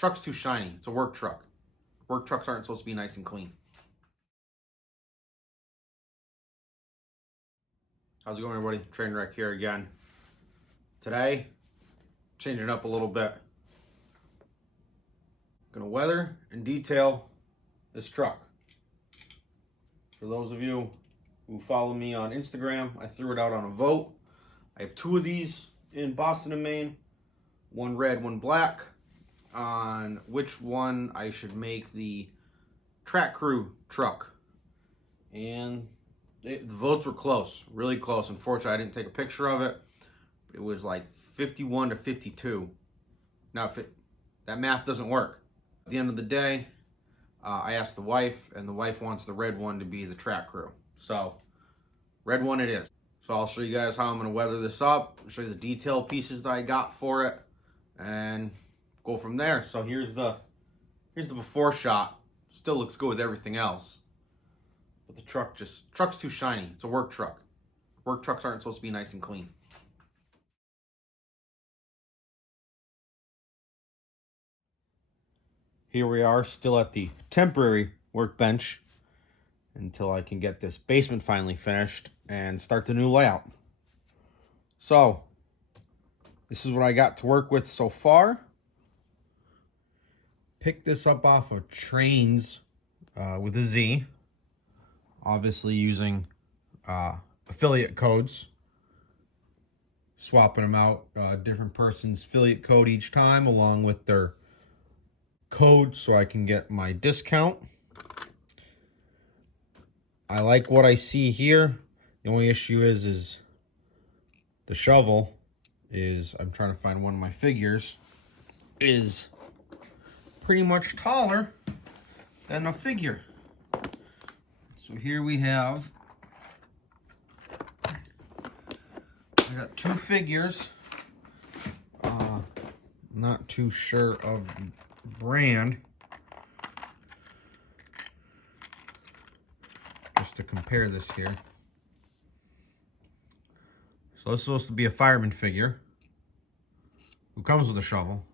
Truck's too shiny. It's a work truck. Work trucks aren't supposed to be nice and clean. How's it going, everybody? Trainwreck here again. Today, changing it up a little bit. Gonna weather and detail this truck. For those of you who follow me on Instagram, I threw it out on a vote. I have two of these in Boston and Maine, one red, one black, on which one I should make the track crew truck. And the votes were close, really close. Unfortunately, I didn't take a picture of it. It was like 51 to 52. Now, that math doesn't work. At the end of the day, I asked the wife, and the wife wants the red one to be the track crew. So, red one it is. So I'll show you guys how I'm going to weather this up, show you the detail pieces that I got for it, and go from there. So here's the before shot. Still looks good with everything else. But the truck's too shiny. It's a work truck. Work trucks aren't supposed to be nice and clean. Here we are, still at the temporary workbench until I can get this basement finally finished and start the new layout. So, this is what I got to work with so far. Picked this up off of Trains with a Z. Obviously using affiliate codes. Swapping them out, different person's affiliate code each time along with their code so I can get my discount. I like what I see here. The only issue is the shovel is, I'm trying to find one of my figures, is pretty much taller than a figure. So here we have, I got two figures. Not too sure of brand. Just to compare this here. So this is supposed to be a fireman figure who comes with a shovel.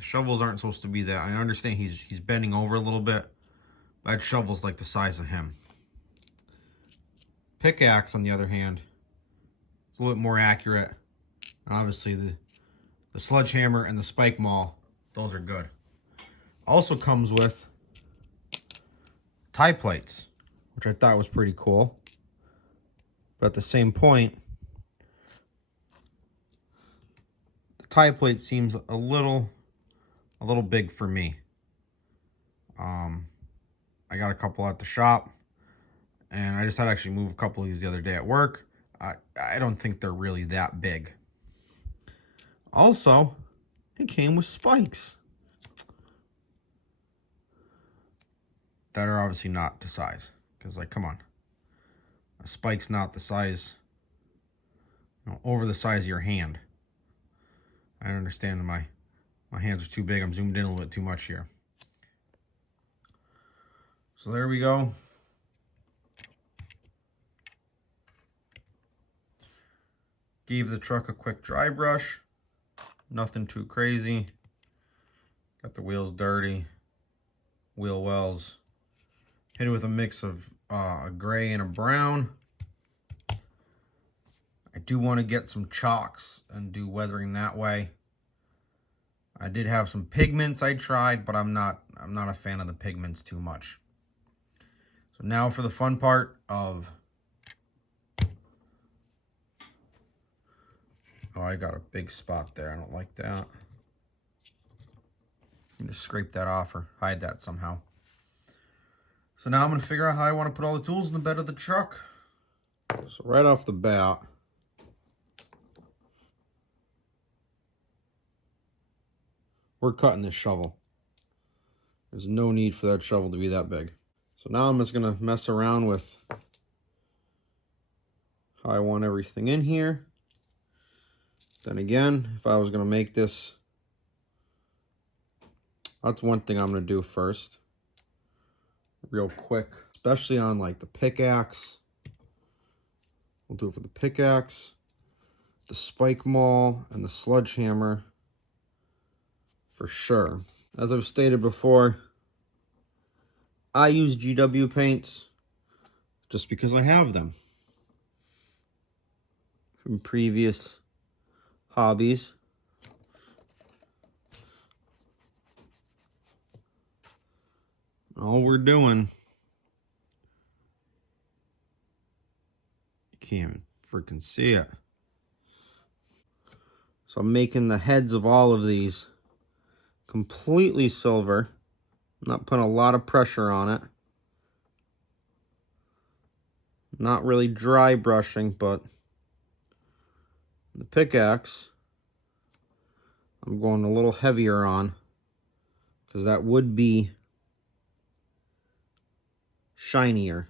Shovels aren't supposed to be that. I understand he's bending over a little bit. That shovel's like the size of him. Pickaxe, on the other hand, it's a little bit more accurate. And obviously the sledgehammer and the spike maul, those are good. Also comes with tie plates, which I thought was pretty cool. But at the same point, the tie plate seems a little big for me. I got a couple at the shop, and I just had to actually move a couple of these the other day at work. I don't think they're really that big. Also, it came with spikes that are obviously not to size. Because, like, come on. A spike's not the size, over the size of your hand. I understand my hands are too big. I'm zoomed in a little bit too much here. So there we go. Gave the truck a quick dry brush. Nothing too crazy. Got the wheels dirty. Wheel wells. Hit it with a mix of a gray and a brown. I do want to get some chalks and do weathering that way. I did have some pigments I tried, but I'm not a fan of the pigments too much. So now for the fun part of, oh, I got a big spot there. I don't like that. I'm going to scrape that off or hide that somehow. So now I'm going to figure out how I want to put all the tools in the bed of the truck. So right off the bat, we're cutting this shovel. There's no need for that shovel to be that big. So now I'm just going to mess around with how I want everything in here. Then again, if I was going to make this, that's one thing I'm going to do first. Real quick, especially on like the pickaxe. We'll do it for the pickaxe. the spike maul and the sledgehammer for sure. As I've stated before, I use GW paints just because I have them from previous hobbies. All we're doing, you can't even freaking see it. So I'm making the heads of all of these completely silver. I'm not putting a lot of pressure on it. Not really dry brushing, but the pickaxe I'm going a little heavier on because that would be shinier.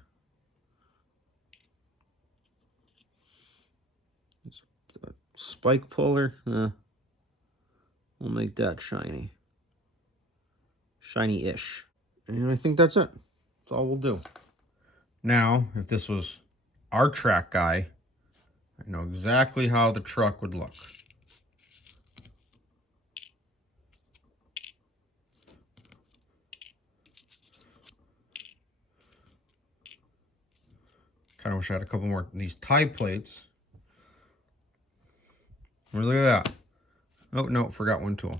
Spike puller, we'll make that shiny. Shiny-ish. And I think that's it. That's all we'll do. Now, if this was our track guy, I know exactly how the truck would look. Kind of wish I had a couple more of these tie plates. Look at that. Oh, no, forgot one tool.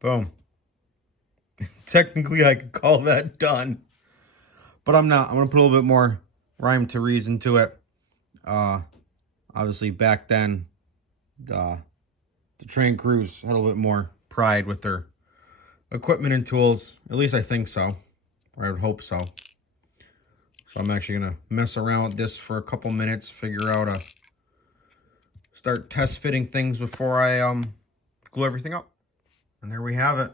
Boom. Technically, I could call that done. But I'm not. I'm going to put a little bit more rhyme to reason to it. Obviously, back then, the train crews had a little bit more pride with their equipment and tools. At least I think so. Or I would hope so. So I'm actually going to mess around with this for a couple minutes, figure out start test fitting things before I glue everything up. And there we have it.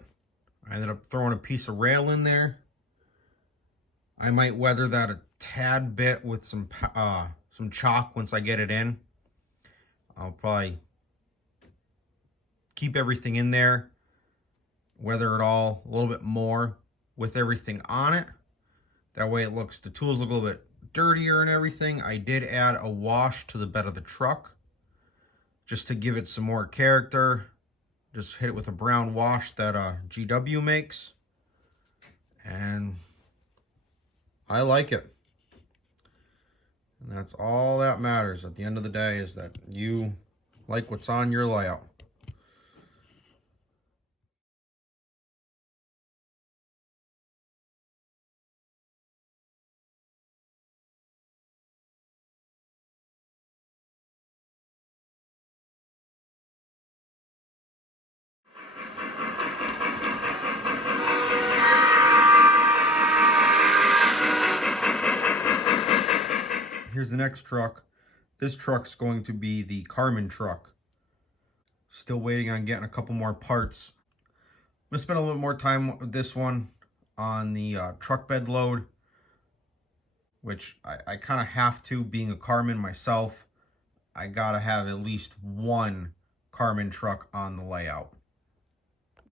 I ended up throwing a piece of rail in there. I might weather that a tad bit with some chalk once I get it in. I'll probably keep everything in there, weather it all a little bit more with everything on it. That way it looks, the tools look a little bit dirtier and everything. I did add a wash to the bed of the truck just to give it some more character. Just hit it with a brown wash that GW makes. And I like it. And that's all that matters at the end of the day, is that you like what's on your layout. Here's the next truck. This truck's going to be the Carmen truck. Still waiting on getting a couple more parts. I'm gonna spend a little more time with this one on the truck bed load, which I kind of have to, being a Carmen myself. I gotta have at least one Carmen truck on the layout.